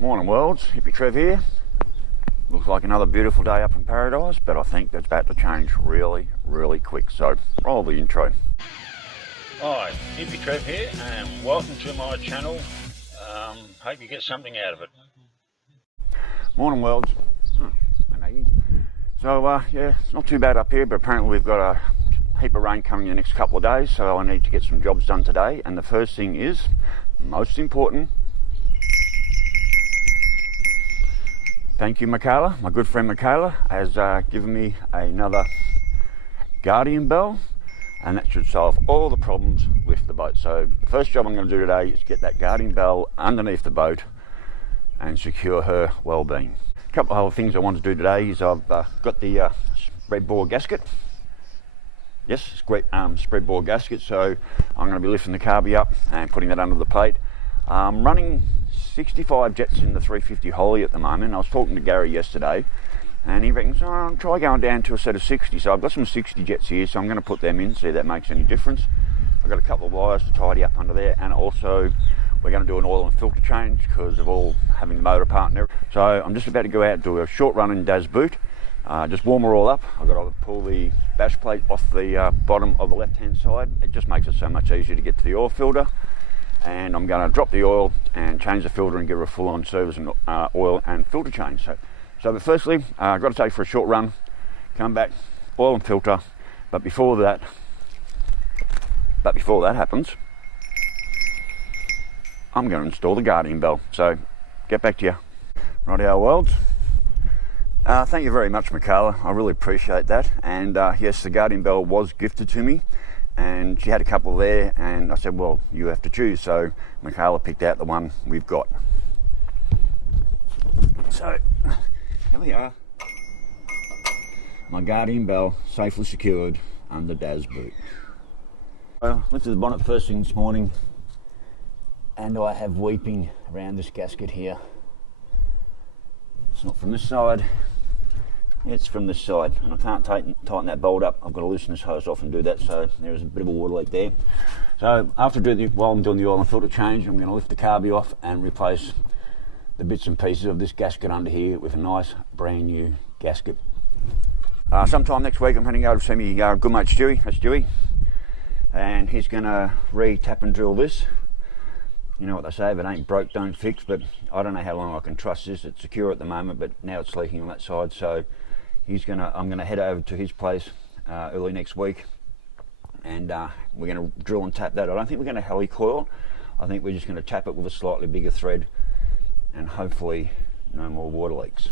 Morning worlds, Hippy Trev here. Looks like another beautiful day up in paradise, but I think that's about to change really quick, so roll the intro. Hi, Hippy Trev here, and welcome to my channel. Hope you get something out of it. Morning worlds. So yeah, it's not too bad up here, but apparently we've got a heap of rain coming in the next couple of days, so I need to get some jobs done today. And the first thing is, most important, thank you Michaela, my good friend Michaela has given me another guardian bell, and that should solve all the problems with the boat. So the first job I'm going to do today is get that guardian bell underneath the boat and secure her well-being. A couple of other things I want to do today is I've got the spread bore gasket. Yes, it's great spread bore gasket, so I'm going to be lifting the carby up and putting that under the plate. I'm running 65 jets in the 350 Holly at the moment. I was talking to Gary yesterday and he reckons, oh, try going down to a set of 60. So I've got some 60 jets here, so I'm going to put them in, see if that makes any difference. I've got a couple of wires to tidy up under there, and also we're going to do an oil and filter change because of all having the motor partner. So I'm just about to go out and do a short run in Daz boot, just warm her all up. I've got to pull the bash plate off the bottom of the left hand side. It just makes it so much easier to get to the oil filter. And I'm going to drop the oil and change the filter and give her a full-on service and oil and filter change. But firstly, I've got to take for a short run, come back, oil and filter. But before that happens, I'm going to install the guardian bell. So get back to you. Rightio worlds. Thank you very much, Michaela. I really appreciate that. And yes, the guardian bell was gifted to me, and she had a couple there, and I said, well, you have to choose. So Michaela picked out the one we've got. So here we are. My guardian bell safely secured under Daz boot. I lifted the bonnet first thing this morning, and I have weeping around this gasket here. It's not from this side, it's from this side, and I can't tighten that bolt up. I've got to loosen this hose off and do that, so there's a bit of a water leak there. So while I'm doing the oil and filter change, I'm going to lift the carby off and replace the bits and pieces of this gasket under here with a nice brand new gasket. Sometime next week I'm heading over to see me good mate Stewie, that's Stewie, and he's going to re-tap and drill this. You know what they say, if it ain't broke, don't fix, but I don't know how long I can trust this. It's secure at the moment, but now it's leaking on that side, so I'm going to head over to his place early next week, and we're going to drill and tap that. I don't think we're going to heli coil. I think we're just going to tap it with a slightly bigger thread, and hopefully no more water leaks.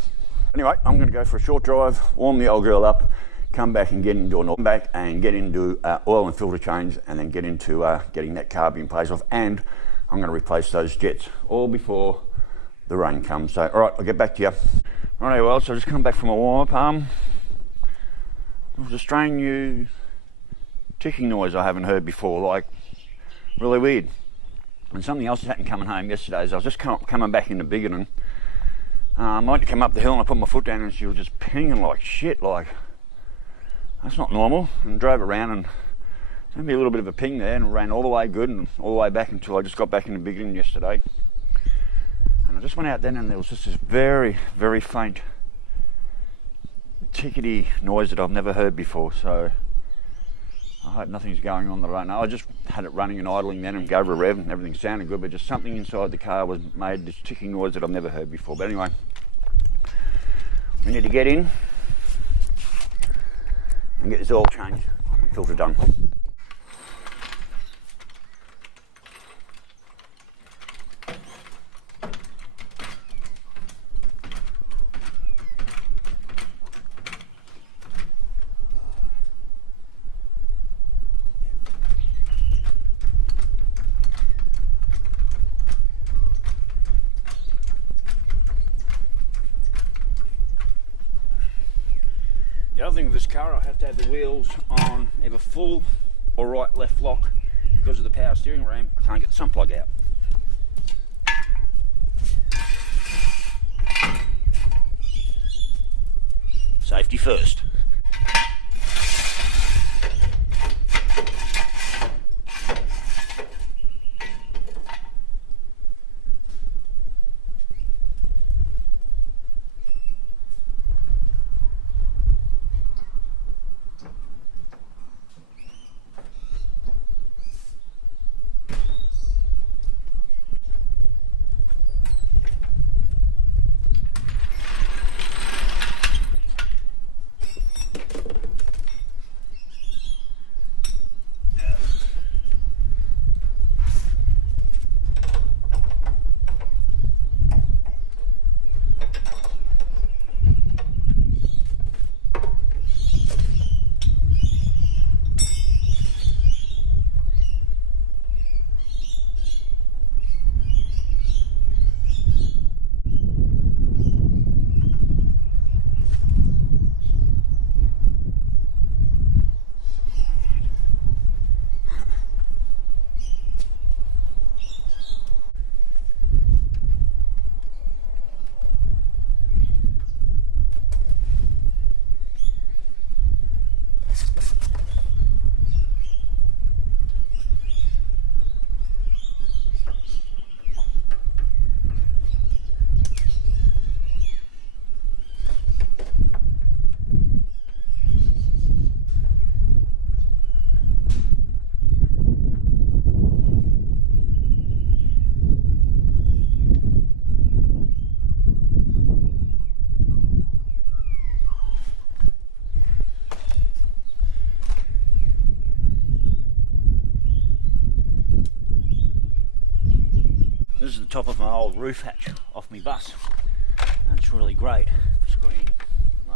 Anyway, I'm going to go for a short drive, warm the old girl up, come back and get into oil and filter change, and then get into getting that carby in place off, and I'm going to replace those jets all before the rain comes. So, all right, I'll get back to you. Right, well, so I just come back from a warm-up. It was a strange new ticking noise I haven't heard before, like really weird. And something else happened coming home yesterday. As I was just coming back into Biggin, I went to come up the hill and I put my foot down and she was just pinging like shit. Like, that's not normal. And drove around and there'd be a little bit of a ping there, and ran all the way good and all the way back until I just got back into Biggin yesterday. And I just went out then and there was just this very faint tickety noise that I've never heard before. So I hope nothing's going on that I don't know. I just had it running and idling then and gave her a rev and everything sounded good, but just something inside the car made this ticking noise that I've never heard before. But anyway, we need to get in and get this oil changed and filter done. The other thing with this car, I have to have the wheels on either full or right left lock. Because of the power steering ram, I can't get the sun plug out. Safety first. top of my old roof hatch off my bus, and it's really great for screening.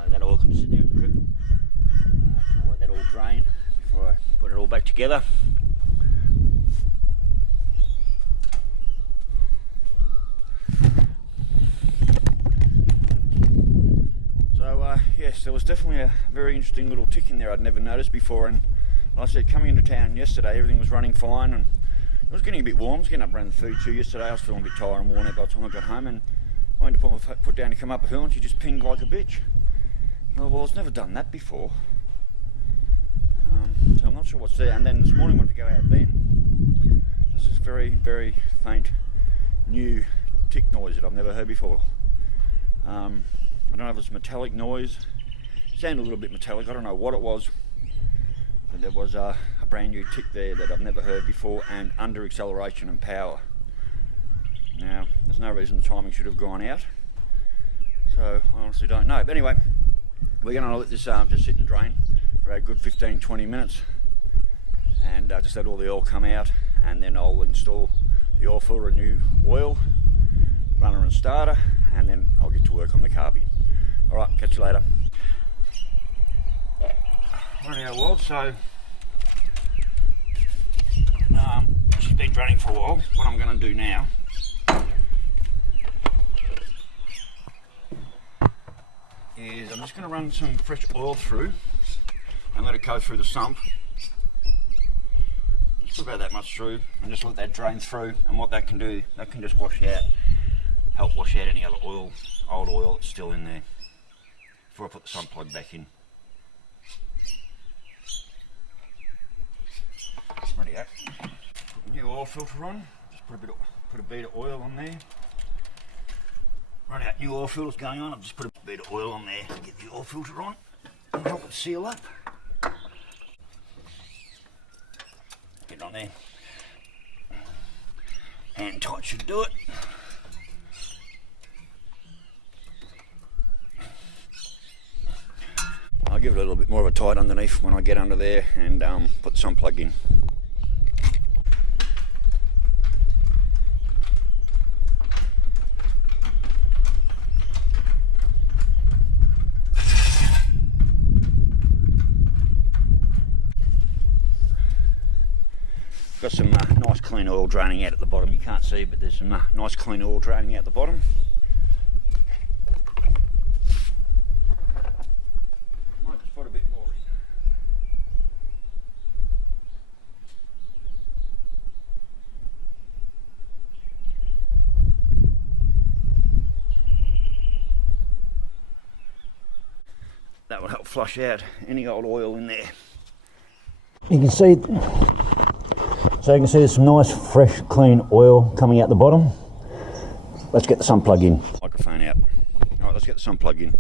That oil can sit there and drip. I'll let that all drain before I put it all back together. So yes, there was definitely a very interesting little tick in there I'd never noticed before, and like I said, coming into town yesterday, everything was running fine, and it was getting a bit warm. I was getting up around the food too yesterday. I was feeling a bit tired and worn out by the time I got home, and I went to put my foot down to come up a hill, and she just pinged like a bitch. Well, I've never done that before, so I'm not sure what's there. And then this morning I wanted to go out then. This is very, very faint, new tick noise that I've never heard before. I don't know if it's metallic noise. It sounded a little bit metallic. I don't know what it was, but there was a brand new tick there that I've never heard before, and under acceleration and power. Now, there's no reason the timing should have gone out, so I honestly don't know. But anyway, we're going to let this just sit and drain for a good 15-20 minutes, and just let all the oil come out, and then I'll install the oil filter, a new oil, runner and starter, and then I'll get to work on the carby. Alright, catch you later. Rightio, well, so she's been draining for a while. What I'm going to do now is I'm just going to run some fresh oil through and let it go through the sump. Just put about that much through and just let that drain through, and what that can do, that can just help wash out any other oil, old oil that's still in there before I put the sump plug back in. Rightio. Put the new oil filter on, just put a bead of oil on there. Right out, new oil filter's going on. I've just put a bit of oil on there to get the oil filter on and help it seal up. Get it on there. Hand tight should do it. I'll give it a little bit more of a tight underneath when I get under there and put the sump plug in. Got some nice clean oil draining out at the bottom. You can't see, but there's some nice clean oil draining out the bottom. Might just put a bit more in. That will help flush out any old oil in there. You can see. So you can see there's some nice, fresh, clean oil coming out the bottom. Let's get the sump plug in. Microphone out. Alright, let's get the sump plug in.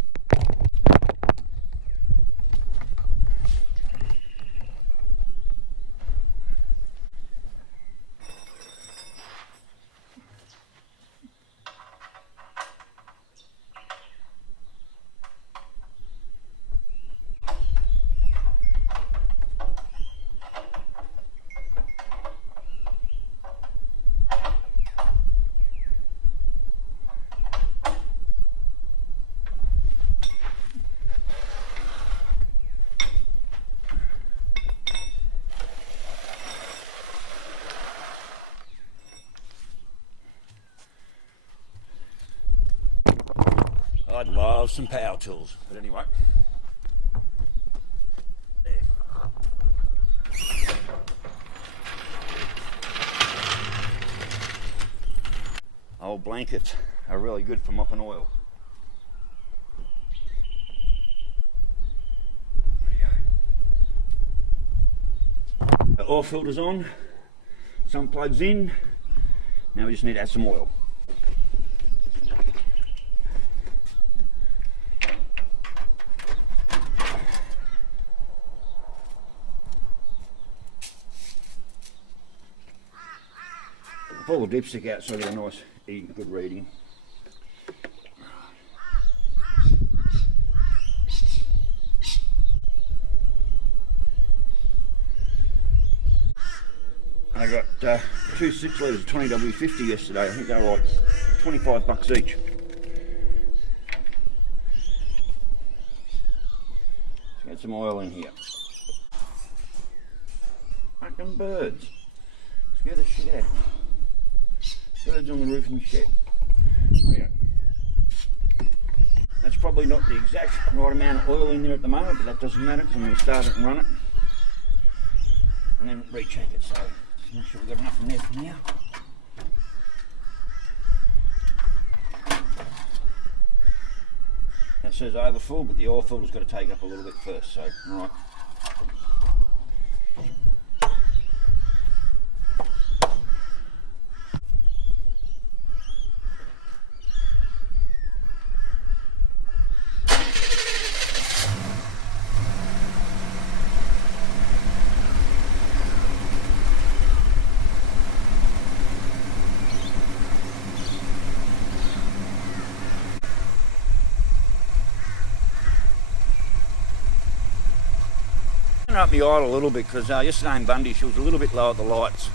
I'd love some power tools, but anyway. There. Old blankets are really good for mopping oil. The oil filter's on, sump plug's in. Now we just need to add some oil. Pull the dipstick out so I get a nice, good reading. I got two 6 litres of 20W50 yesterday. I think they were like 25 bucks each. Let's get some oil in here. Fucking birds. Scare the shit out of me. Birds on the roof of my shed. Right. That's probably not the exact right amount of oil in there at the moment, but that doesn't matter because I'm going to start it and run it. And then recheck it, so just make sure we've got enough in there for now. That says overfull, but the oil filter's got to take up a little bit first, so alright. Up the idle a little bit because yesterday in Bundy she was a little bit low at the lights.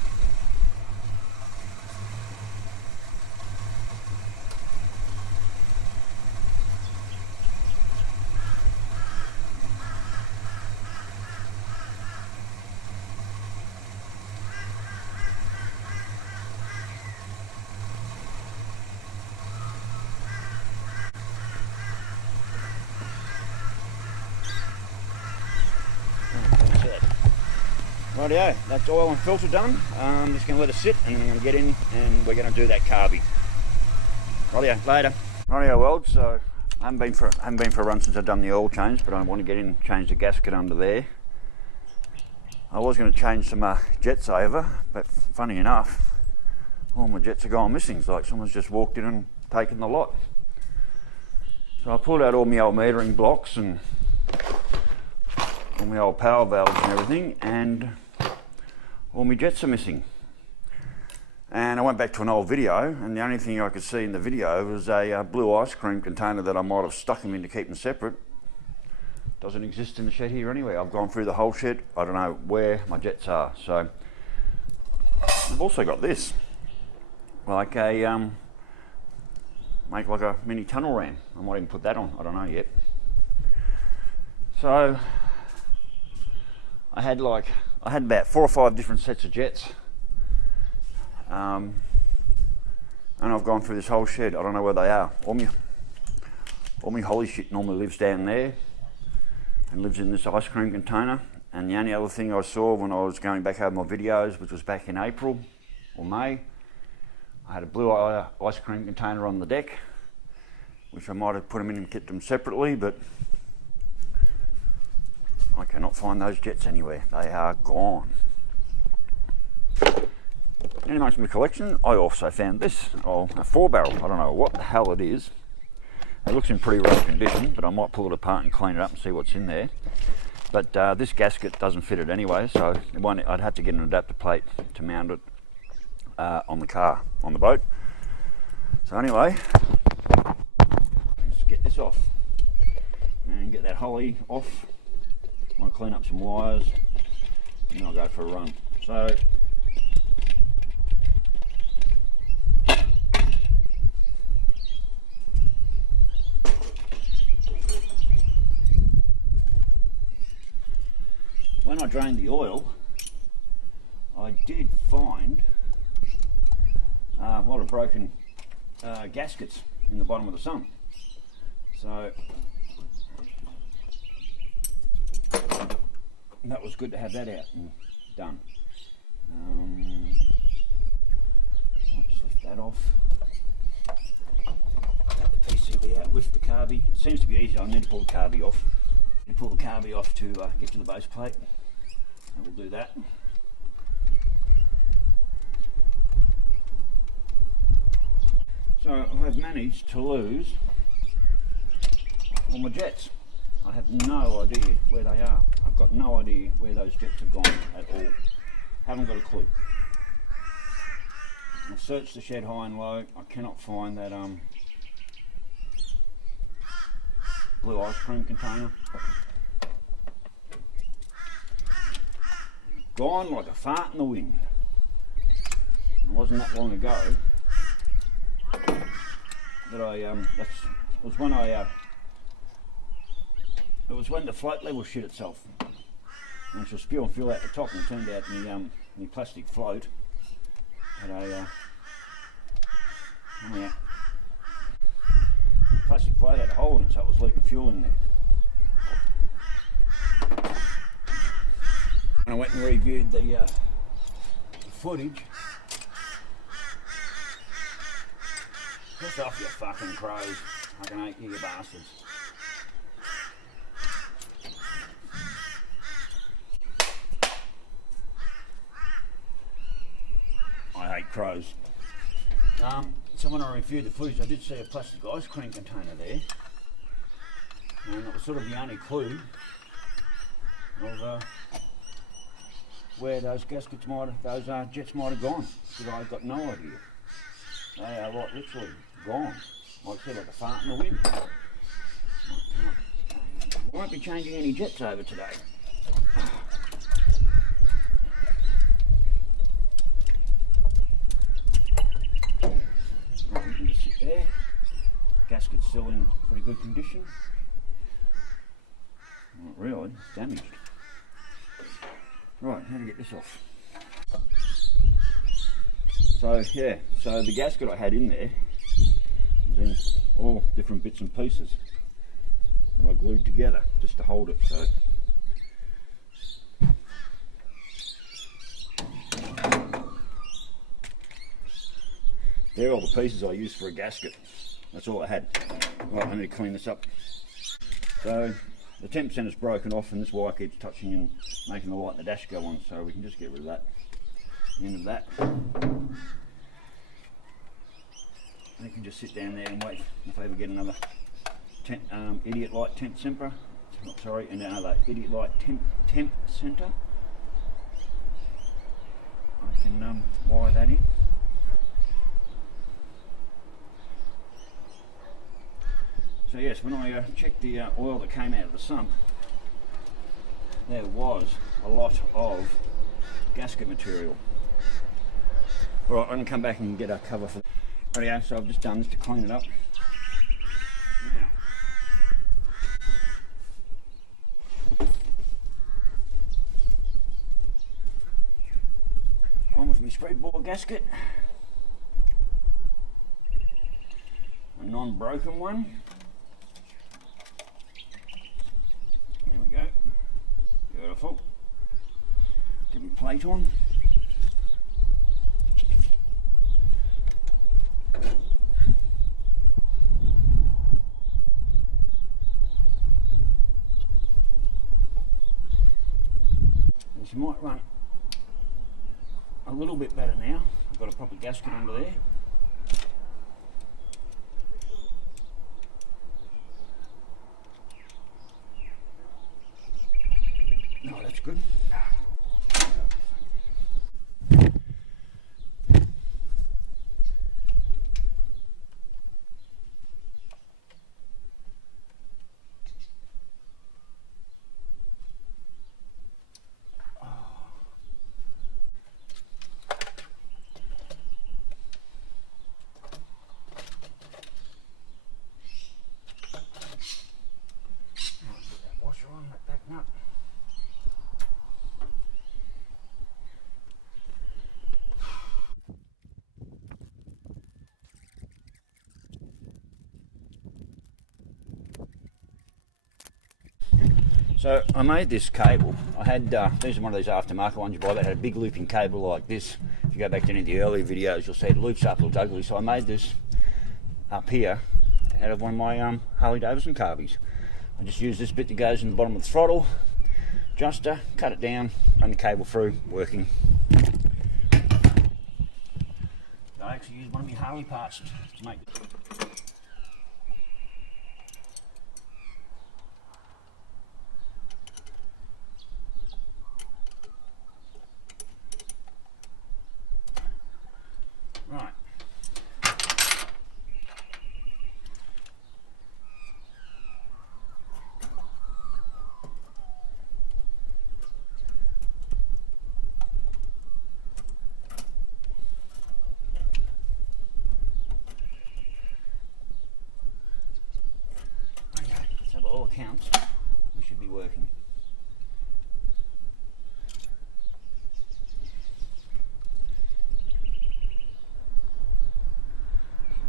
Rightio, that's oil and filter done. I'm just going to let it sit and then I'm going to get in and we're going to do that carby. Rightio, later. Rightio, Weld, so I haven't been for a run since I've done the oil change, but I want to get in and change the gasket under there. I was going to change some jets over, but funny enough, all my jets are gone missing. It's like someone's just walked in and taken the lot. So I pulled out all my old metering blocks and all my old power valves and everything, and all my jets are missing. And I went back to an old video, and the only thing I could see in the video was a blue ice cream container that I might have stuck them in to keep them separate. Doesn't exist in the shed here anyway. I've gone through the whole shed. I don't know where my jets are. So I've also got this, like a make like a mini tunnel ram. I might even put that on. I don't know yet. So I had about 4 or 5 different sets of jets, and I've gone through this whole shed. I don't know where they are. All my holly shit normally lives down there and lives in this ice cream container. And the only other thing I saw when I was going back over my videos, which was back in April or May, I had a blue ice cream container on the deck, which I might have put them in and kept them separately, but I cannot find those jets anywhere. They are gone. And amongst my collection, I also found this, a 4-barrel. I don't know what the hell it is. It looks in pretty rough condition, but I might pull it apart and clean it up and see what's in there. But this gasket doesn't fit it anyway, so I'd have to get an adapter plate to mount it on the car, on the boat. So anyway, let's get this off and get that holly off. I want to clean up some wires and then I'll go for a run. So when I drained the oil, I did find a lot of broken gaskets in the bottom of the sun. So that was good to have that out and done. Might just lift that off. Take the PCB out with the carby. It seems to be easy. I need to pull the carby off. You pull the carby off to get to the base plate. And we'll do that. So I've managed to lose all my jets. I have no idea where they are. I've got no idea where those jets have gone at all. Haven't got a clue. I've searched the shed high and low. I cannot find that blue ice cream container. Gone like a fart in the wind. It wasn't that long ago that it was when the float level shit itself. And she'll spew and fill out the top, and it turned out the plastic float had plastic float had a hole in it, so it was leaking fuel in there. I went and reviewed the footage. Piss off, you fucking crows. I can hate you bastards. I hate crows. So when I reviewed the footage, I did see a plastic ice cream container there, and it was sort of the only clue of where those gaskets those jets might have gone. Because I got no idea. They are like literally gone. Like I said, like a fart in the wind. I won't be changing any jets over today. Right, we can just sit there. Gasket's still in pretty good condition. Not really, it's damaged. Right, how to get this off? So yeah, so the gasket I had in there was in all different bits and pieces that I glued together just to hold it. So they're all the pieces I used for a gasket. That's all I had. Right, I need to clean this up. So the 10% is broken off, and this wire keeps touching and making the light in the dash go on, so we can just get rid of that. The end of that. And you can just sit down there and wait if I ever get another idiot light temp center. Sorry, and another idiot light temp center. I can wire that in. So yes, when I checked the oil that came out of the sump, there was a lot of gasket material. Alright, I'm going to come back and get a cover for that. Rightio, so I've just done this to clean it up. Now, on with my spreadboard gasket. A non-broken one. There we go. Beautiful. Get my plate on. This might run a little bit better now. I've got a proper gasket under there. No, that's good. So I made this cable. I had, these are one of these aftermarket ones you buy that had a big looping cable like this. If you go back to any of the earlier videos, you'll see it loops up, looks ugly. So I made this up here out of one of my Harley Davidson carbies. I just used this bit that goes in the bottom of the throttle, adjuster, cut it down, run the cable through, working. I actually used one of my Harley parts to make this. Right. accounts, we should be working.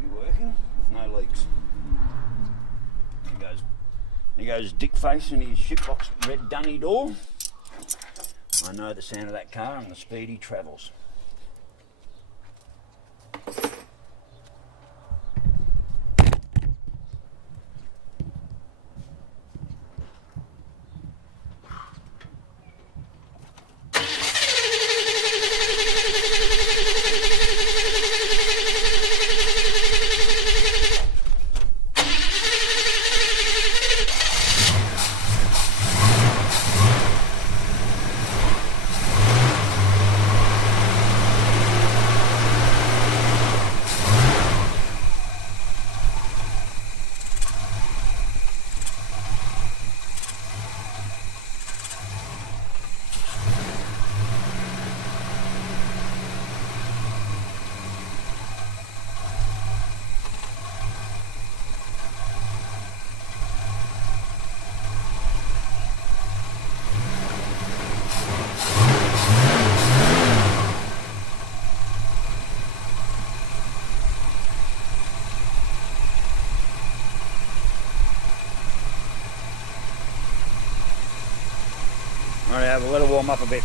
Should be working with no leaks. There goes Dick Face in his shipbox red dunny door. I know the sound of that car and the speed he travels. Alright, we'll let it warm up a bit.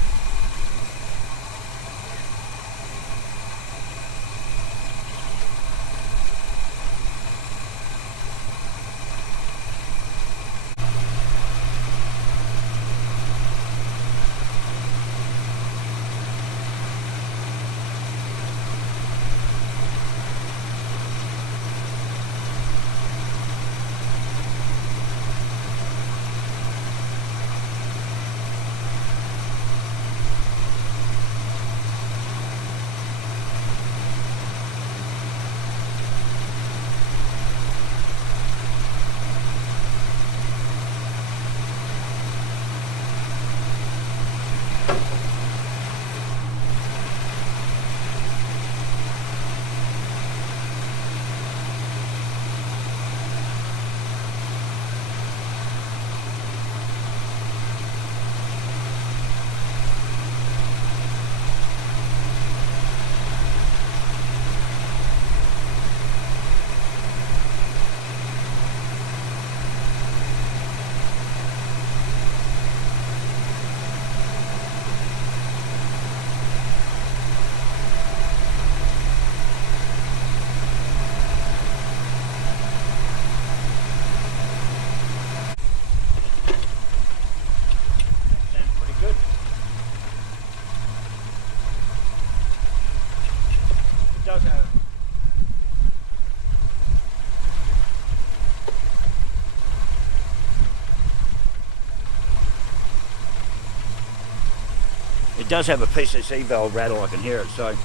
It does have a PCC valve rattle, I can hear it, so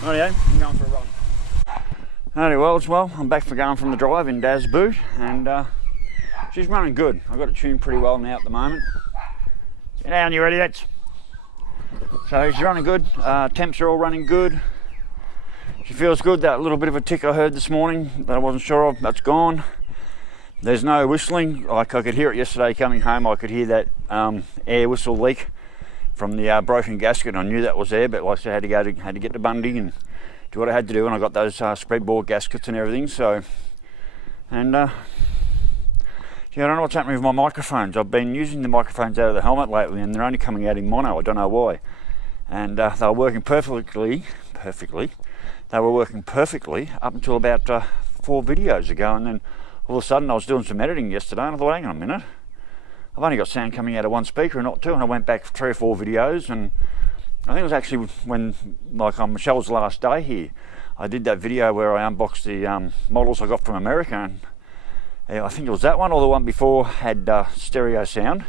rightio, I'm going for a run. Alrighty, well, I'm back for going from the drive in Daz's boot, and she's running good. I've got it tuned pretty well now at the moment. Get down, you idiots. So she's running good, temps are all running good. She feels good. That little bit of a tick I heard this morning that I wasn't sure of, that's gone. There's no whistling. Like I could hear it yesterday coming home, I could hear that air whistle leak from the broken gasket. I knew that was there, but like I said, I had to get to Bundy and do what I had to do, and I got those spreadboard gaskets and everything. So, and yeah, I don't know what's happening with my microphones. I've been using the microphones out of the helmet lately, and they're only coming out in mono. I don't know why. And they were working perfectly. They were working perfectly up until about 4 videos ago, and then all of a sudden I was doing some editing yesterday, and I thought, hang on a minute. I've only got sound coming out of one speaker and not 2, and I went back 3 or 4 videos, and I think it was actually when, like on Michelle's last day here, I did that video where I unboxed the models I got from America, and I think it was that one or the one before had stereo sound,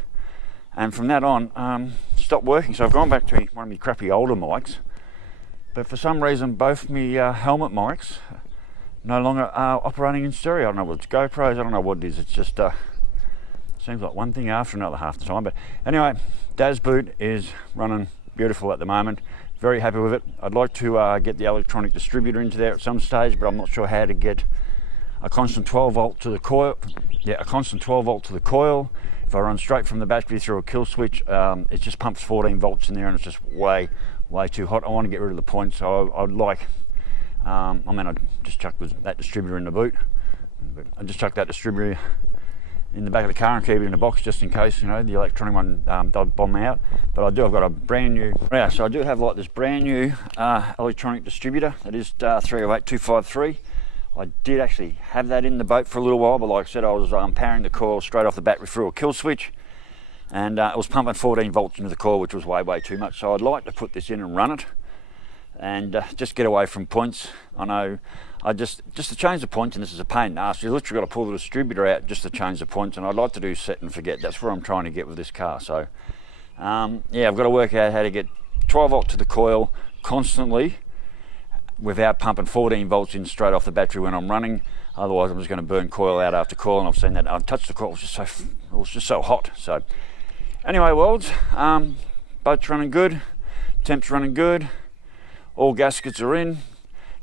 and from that on stopped working. So I've gone back to one of my crappy older mics, but for some reason both my helmet mics no longer are operating in stereo. I don't know what it's GoPros, I don't know what it is. It's just seems like one thing after another half the time. But anyway, Daz's boot is running beautiful at the moment. Very happy with it. I'd like to get the electronic distributor into there at some stage, but I'm not sure how to get a constant 12 volt to the coil, yeah, a constant 12 volt to the coil. If I run straight from the battery through a kill switch, it just pumps 14 volts in there, and it's just way too hot. I want to get rid of the point, so I'd like, I just chucked that distributor in the boot. I just chucked that distributor in the back of the car and keep it in the box just in case, the electronic one does bomb out. But I've got a brand new, so I do have like this brand new electronic distributor. That is 308253. I did actually have that in the boat for a little while, but like I said, I was powering the coil straight off the battery through a kill switch, and it was pumping 14 volts into the coil, which was way too much. So I'd like to put this in and run it, and just get away from points. I know, just to change the points, and this is a pain in the ass. You literally got to pull the distributor out just to change the points, and I'd like to do set and forget. That's where I'm trying to get with this car. So yeah, I've got to work out how to get 12 volt to the coil constantly without pumping 14 volts in straight off the battery when I'm running. Otherwise I'm just going to burn coil out after coil, and I've seen that. I touched the coil, it was just so hot. So anyway, worlds, boat's running good, temp's running good, all gaskets are in,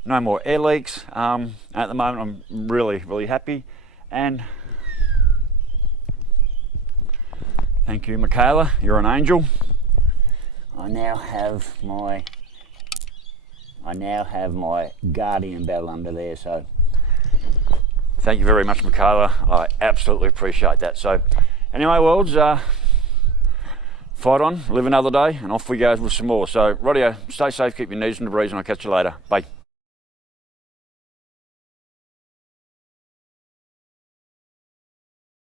no more air leaks. At the moment I'm really happy, and thank you, Michaela, you're an angel. I now have my Guardian bell under there, so thank you very much, Michaela. I absolutely appreciate that. So anyway, worlds, fight on, live another day, and off we go with some more. So rightio, stay safe, keep your knees in the breeze, and I'll catch you later. Bye.